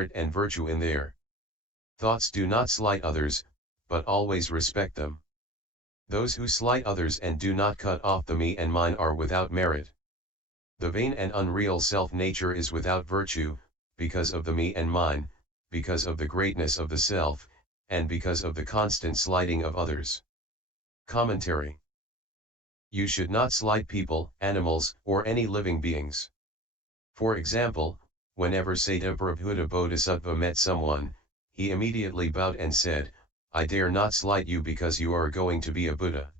merit and virtue in their thoughts do not slight others, but always respect them. Those who slight others and do not cut off the me and mine are without merit. The vain and unreal self-nature is without virtue, because of the me and mine, because of the greatness of the self, and because of the constant slighting of others. Commentary. You should not slight people, animals, or any living beings. For example, whenever Sataprabhuta Bodhisattva met someone, he immediately bowed and said, "I dare not slight you because you are going to be a Buddha."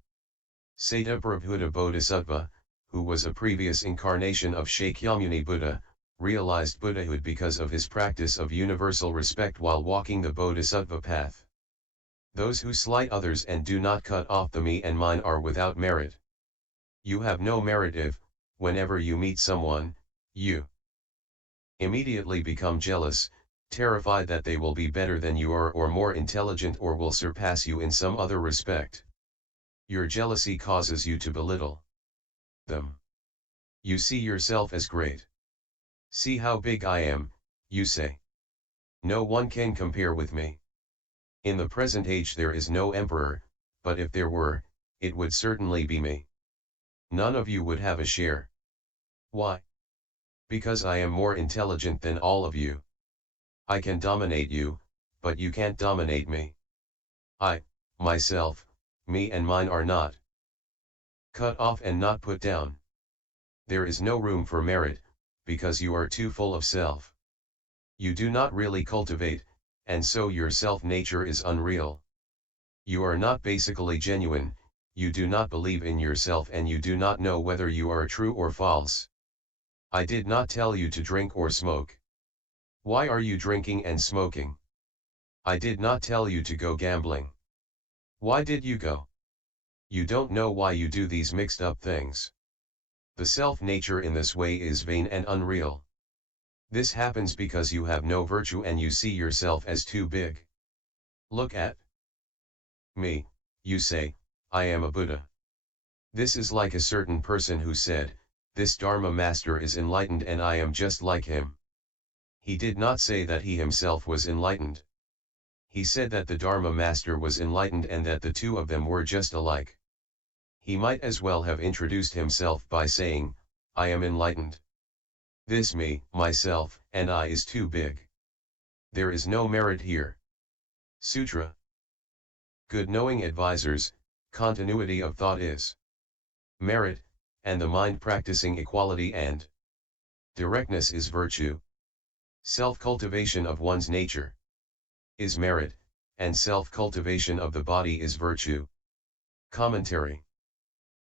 Sataprabhuta Bodhisattva, who was a previous incarnation of Shakyamuni Buddha, realized Buddhahood because of his practice of universal respect while walking the Bodhisattva path. Those who slight others and do not cut off the me and mine are without merit. You have no merit if, whenever you meet someone, you immediately become jealous, terrified that they will be better than you are or more intelligent or will surpass you in some other respect. Your jealousy causes you to belittle them. You see yourself as great. "See how big I am," you say. "No one can compare with me." In the present age there is no emperor, but if there were, it would certainly be me. None of you would have a share. Why? Because I am more intelligent than all of you. I can dominate you, but you can't dominate me. I, myself, me and mine are not cut off and not put down. There is no room for merit, because you are too full of self. You do not really cultivate, and so your self-nature is unreal. You are not basically genuine, you do not believe in yourself and you do not know whether you are true or false. I did not tell you to drink or smoke. Why are you drinking and smoking? I did not tell you to go gambling. Why did you go? You don't know why you do these mixed up things. The self-nature in this way is vain and unreal. This happens because you have no virtue and you see yourself as too big. Look at me, you say, "I am a Buddha." This is like a certain person who said, "This Dharma master is enlightened and I am just like him." He did not say that he himself was enlightened. He said that the Dharma master was enlightened and that the two of them were just alike. He might as well have introduced himself by saying, "I am enlightened." This me, myself, and I is too big. There is no merit here. Sutra. Good knowing advisors, continuity of thought is merit, and the mind practicing equality and directness is virtue. Self-cultivation of one's nature is merit, and self-cultivation of the body is virtue. Commentary.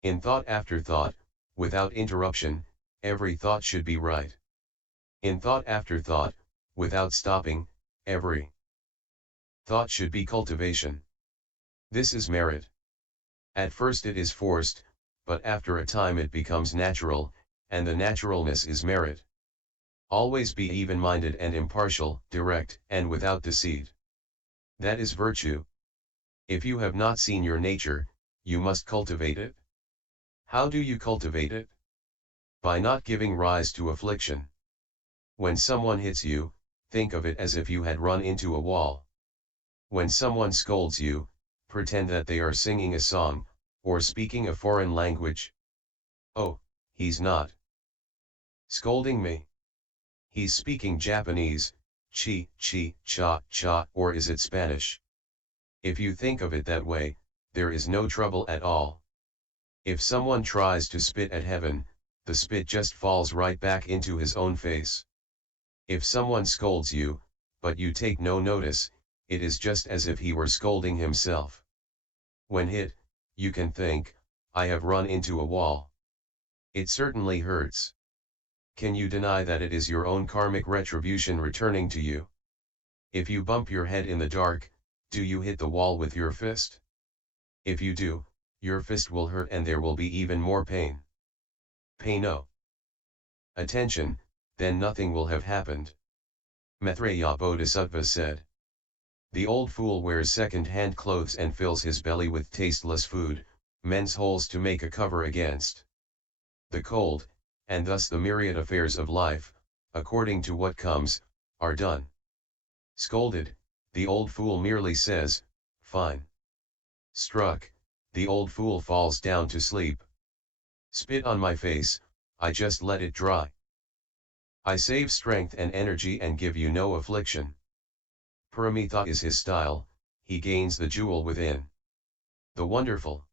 In thought after thought, without interruption, every thought should be right. In thought after thought, without stopping, every thought should be cultivation. This is merit. At first it is forced, but after a time it becomes natural, and the naturalness is merit. Always be even-minded and impartial, direct, and without deceit. That is virtue. If you have not seen your nature, you must cultivate it. How do you cultivate it? By not giving rise to affliction. When someone hits you, think of it as if you had run into a wall. When someone scolds you, pretend that they are singing a song, or speaking a foreign language. "Oh, he's not scolding me. He's speaking Japanese, chi, cha, cha, or is it Spanish?" If you think of it that way, there is no trouble at all. If someone tries to spit at heaven, the spit just falls right back into his own face. If someone scolds you, but you take no notice, it is just as if he were scolding himself. When hit, you can think, "I have run into a wall. It certainly hurts." Can you deny that it is your own karmic retribution returning to you? If you bump your head in the dark, do you hit the wall with your fist? If you do, your fist will hurt and there will be even more pain. Pay no attention, then nothing will have happened. Maitreya Bodhisattva said. The old fool wears second-hand clothes and fills his belly with tasteless food, mends holes to make a cover against the cold, and thus the myriad affairs of life, according to what comes, are done. Scolded, the old fool merely says, fine. Struck, the old fool falls down to sleep. Spit on my face, I just let it dry. I save strength and energy and give you no affliction. Paramitha is his style, he gains the jewel within. The wonderful.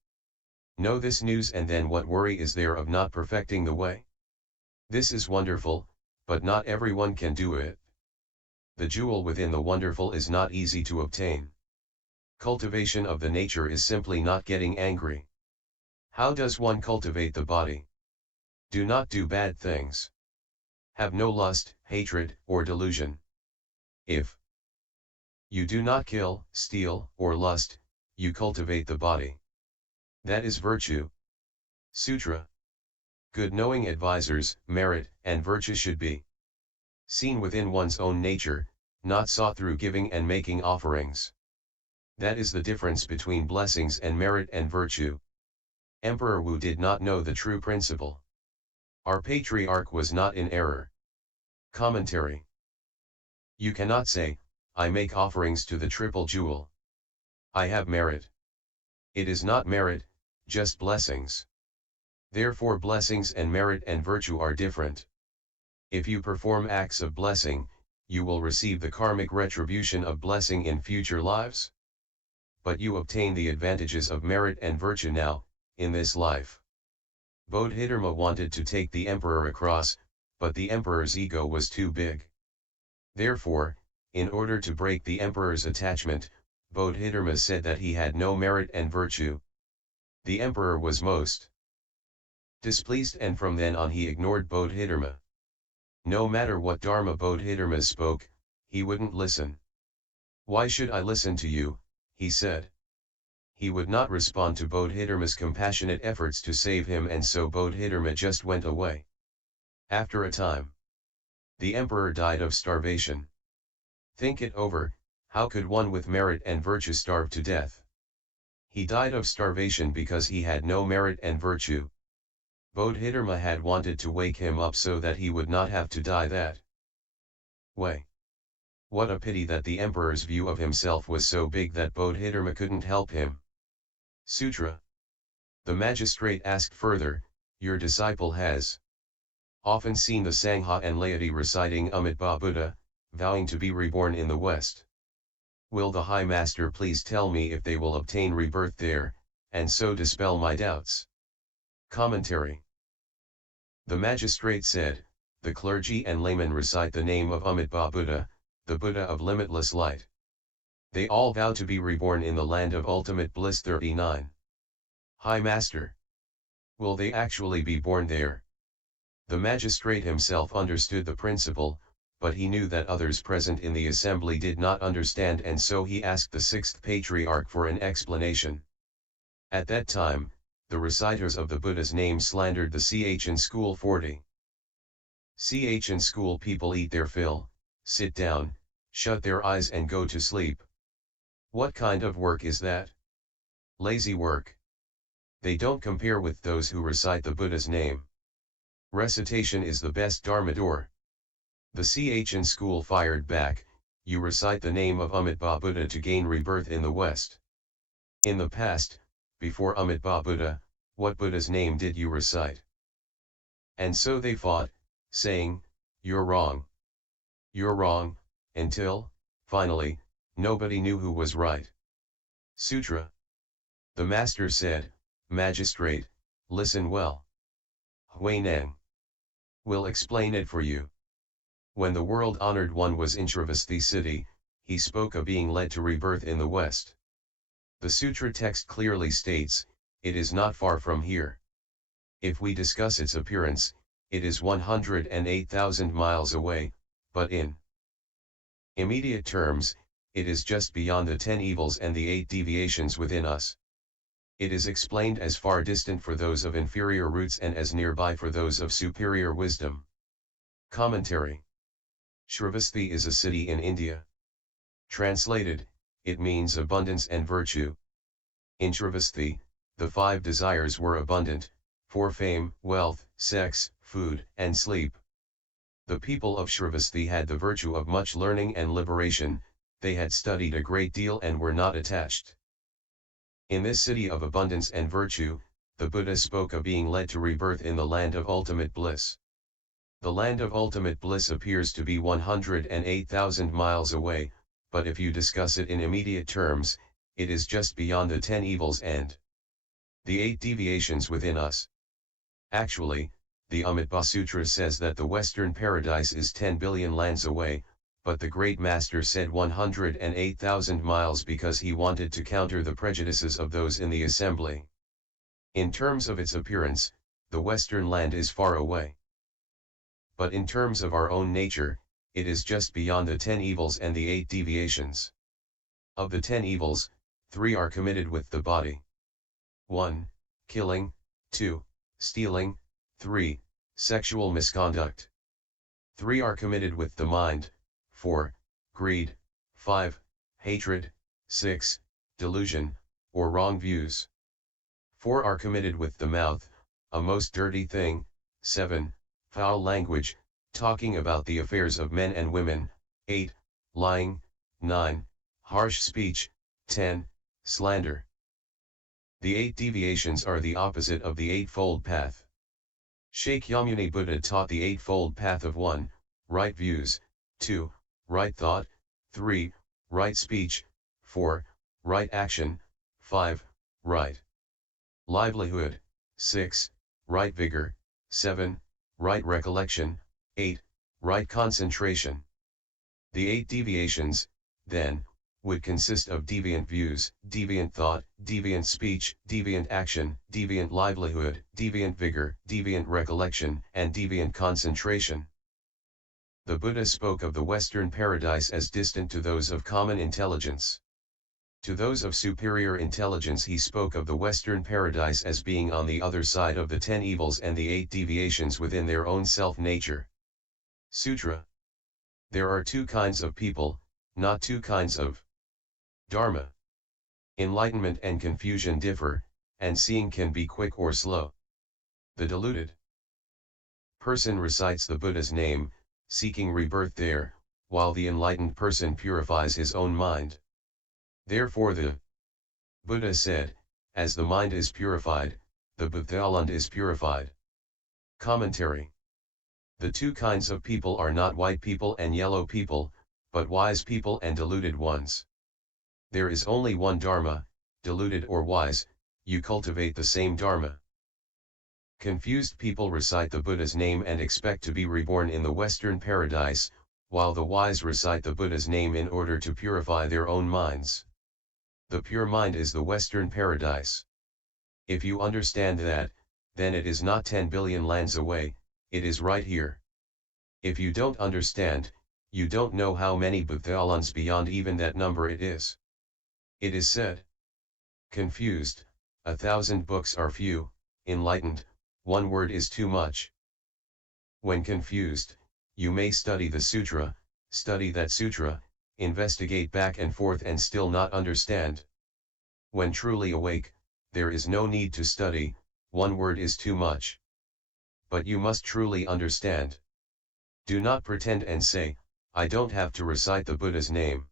Know this news, and then what worry is there of not perfecting the way? This is wonderful, but not everyone can do it. The jewel within the wonderful is not easy to obtain. Cultivation of the nature is simply not getting angry. How does one cultivate the body? Do not do bad things. Have no lust, hatred, or delusion. If you do not kill, steal, or lust, you cultivate the body. That is virtue. Sutra. Good knowing advisors, merit, and virtue should be seen within one's own nature, not sought through giving and making offerings. That is the difference between blessings and merit and virtue. Emperor Wu did not know the true principle. Our patriarch was not in error. Commentary. You cannot say, I make offerings to the triple jewel. I have merit. It is not merit, just blessings. Therefore blessings and merit and virtue are different. If you perform acts of blessing, you will receive the karmic retribution of blessing in future lives. But you obtain the advantages of merit and virtue now, in this life. Bodhidharma wanted to take the emperor across, but the emperor's ego was too big. Therefore, in order to break the emperor's attachment, Bodhidharma said that he had no merit and virtue. The emperor was most displeased, and from then on he ignored Bodhidharma. No matter what Dharma Bodhidharma spoke, he wouldn't listen. Why should I listen to you? He said. He would not respond to Bodhidharma's compassionate efforts to save him, and so Bodhidharma just went away. After a time, the emperor died of starvation. Think it over, how could one with merit and virtue starve to death? He died of starvation because he had no merit and virtue. Bodhidharma had wanted to wake him up so that he would not have to die that way. What a pity that the emperor's view of himself was so big that Bodhidharma couldn't help him. Sutra. The magistrate asked further, your disciple has often seen the Sangha and laity reciting Amitabha Buddha, vowing to be reborn in the West. Will the High Master please tell me if they will obtain rebirth there, and so dispel my doubts? Commentary. The magistrate said, the clergy and laymen recite the name of Amitabha Buddha, the Buddha of limitless light. They all vow to be reborn in the land of ultimate bliss. 39. High Master. Will they actually be born there? The magistrate himself understood the principle, but he knew that others present in the assembly did not understand, and so he asked the sixth patriarch for an explanation. At that time, the reciters of the Buddha's name slandered the Ch school. 40. Ch school people eat their fill, sit down, shut their eyes and go to sleep. What kind of work is that? Lazy work. They don't compare with those who recite the Buddha's name. Recitation is the best dharma door. The Ch school fired back, you recite the name of Amitabha Buddha to gain rebirth in the West. In the past, before Amitabha Buddha, what Buddha's name did you recite? And so they fought, saying, you're wrong. You're wrong, until, finally, nobody knew who was right. Sutra. The master said, magistrate, listen well. Huineng will explain it for you. When the world-honored one was in Sravasti city, he spoke of being led to rebirth in the West. The sutra text clearly states, it is not far from here. If we discuss its appearance, it is 108,000 miles away, but in immediate terms, it is just beyond the 10 evils and the 8 deviations within us. It is explained as far distant for those of inferior roots and as nearby for those of superior wisdom. Commentary. Sravasti is a city in India. Translated, it means abundance and virtue. In Sravasti, the 5 desires were abundant, for fame, wealth, sex, food, and sleep. The people of Sravasti had the virtue of much learning and liberation, they had studied a great deal and were not attached. In this city of abundance and virtue, the Buddha spoke of being led to rebirth in the land of ultimate bliss. The land of ultimate bliss appears to be 108,000 miles away, but if you discuss it in immediate terms, it is just beyond the 10 evils and the 8 deviations within us. Actually, the Amitabha Sutra says that the Western paradise is 10 billion lands away, but the great master said 108,000 miles because he wanted to counter the prejudices of those in the assembly. In terms of its appearance, the Western land is far away. But in terms of our own nature, it is just beyond the 10 evils and the 8 deviations. Of the 10 evils, 3 are committed with the body. 1. Killing, 2. Stealing, 3. Sexual misconduct. 3 are committed with the mind, 4. Greed, 5. Hatred, 6. Delusion, or wrong views. 4 are committed with the mouth, a most dirty thing, 7. Foul language, talking about the affairs of men and women, 8. Lying, 9. Harsh speech, 10. Slander. The 8 deviations are the opposite of the Eightfold Path. Shakyamuni Buddha taught the Eightfold Path of 1. Right views, 2. Right thought, 3. Right speech, 4. Right action, 5. Right livelihood, 6. Right vigor, 7. Right recollection, 8. Right concentration. The 8 deviations, then, would consist of deviant views, deviant thought, deviant speech, deviant action, deviant livelihood, deviant vigor, deviant recollection, and deviant concentration. The Buddha spoke of the Western paradise as distant to those of common intelligence. To those of superior intelligence he spoke of the Western paradise as being on the other side of the 10 evils and the 8 deviations within their own self-nature. Sutra. There are 2 kinds of people, not 2 kinds of Dharma. Enlightenment and confusion differ, and seeing can be quick or slow. The deluded person recites the Buddha's name, seeking rebirth there, while the enlightened person purifies his own mind. Therefore the Buddha said, as the mind is purified, the Buddhaland is purified. Commentary. The 2 kinds of people are not white people and yellow people, but wise people and deluded ones. There is only one Dharma, deluded or wise, you cultivate the same Dharma. Confused people recite the Buddha's name and expect to be reborn in the Western paradise, while the wise recite the Buddha's name in order to purify their own minds. The pure mind is the Western paradise. If you understand that, then it is not 10 billion lands away, it is right here. If you don't understand, you don't know how many Buddhalands beyond even that number it is. It is said, confused, 1,000 books are few, enlightened, 1 word is too much. When confused, you may study the sutra, study that sutra, investigate back and forth and still not understand. When truly awake, there is no need to study, 1 word is too much. But you must truly understand. Do not pretend and say, I don't have to recite the Buddha's name.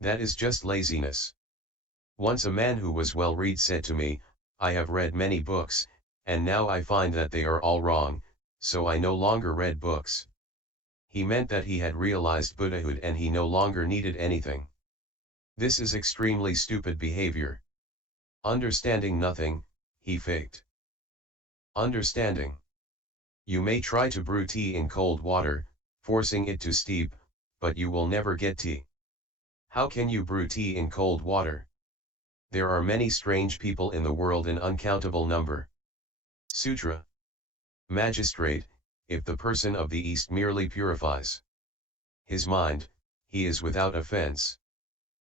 That is just laziness. Once a man who was well read said to me, I have read many books, and now I find that they are all wrong, so I no longer read books. He meant that he had realized Buddhahood and he no longer needed anything. This is extremely stupid behavior. Understanding nothing, he faked. Understanding. You may try to brew tea in cold water, forcing it to steep, but you will never get tea. How can you brew tea in cold water? There are many strange people in the world in uncountable number. Sutra. Magistrate, if the person of the East merely purifies his mind, he is without offense.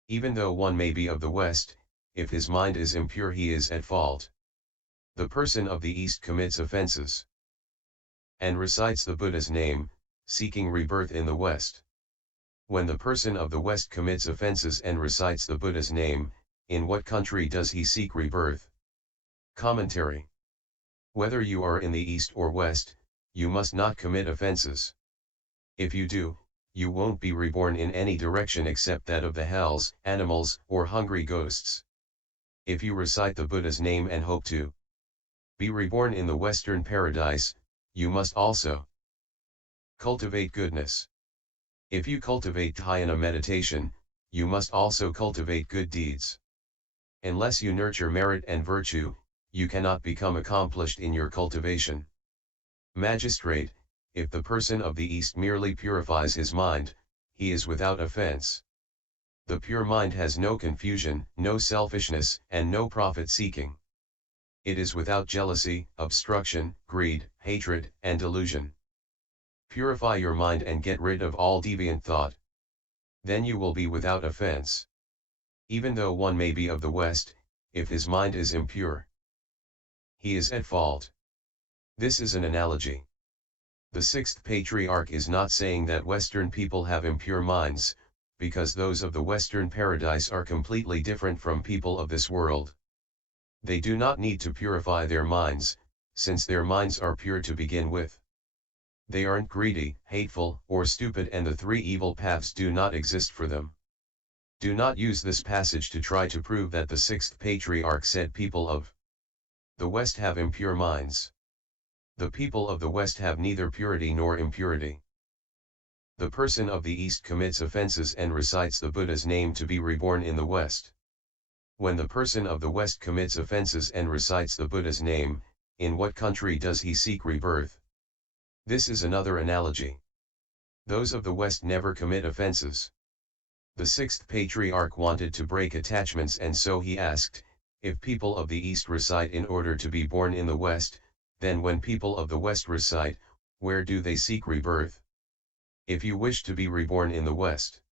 Even though one may be of the West, if his mind is impure he is at fault. The person of the East commits offenses and recites the Buddha's name, seeking rebirth in the West. When the person of the West commits offenses and recites the Buddha's name, in what country does he seek rebirth? Commentary. Whether you are in the East or West, you must not commit offenses. If you do, you won't be reborn in any direction except that of the hells, animals, or hungry ghosts. If you recite the Buddha's name and hope to be reborn in the Western paradise, you must also cultivate goodness. If you cultivate dhyana meditation, you must also cultivate good deeds. Unless you nurture merit and virtue, you cannot become accomplished in your cultivation. Magistrate, if the person of the East merely purifies his mind, he is without offense. The pure mind has no confusion, no selfishness, and no profit-seeking. It is without jealousy, obstruction, greed, hatred, and delusion. Purify your mind and get rid of all deviant thought. Then you will be without offense. Even though one may be of the West, if his mind is impure, he is at fault. This is an analogy. The sixth patriarch is not saying that Western people have impure minds, because those of the Western paradise are completely different from people of this world. They do not need to purify their minds, since their minds are pure to begin with. They aren't greedy, hateful, or stupid, and the three evil paths do not exist for them. Do not use this passage to try to prove that the sixth patriarch said people of the West have impure minds. The people of the West have neither purity nor impurity. The person of the East commits offenses and recites the Buddha's name to be reborn in the West. When the person of the West commits offenses and recites the Buddha's name, in what country does he seek rebirth? This is another analogy. Those of the West never commit offenses. The sixth patriarch wanted to break attachments, and so he asked, if people of the East recite in order to be born in the West, then when people of the West recite, where do they seek rebirth? If you wish to be reborn in the West,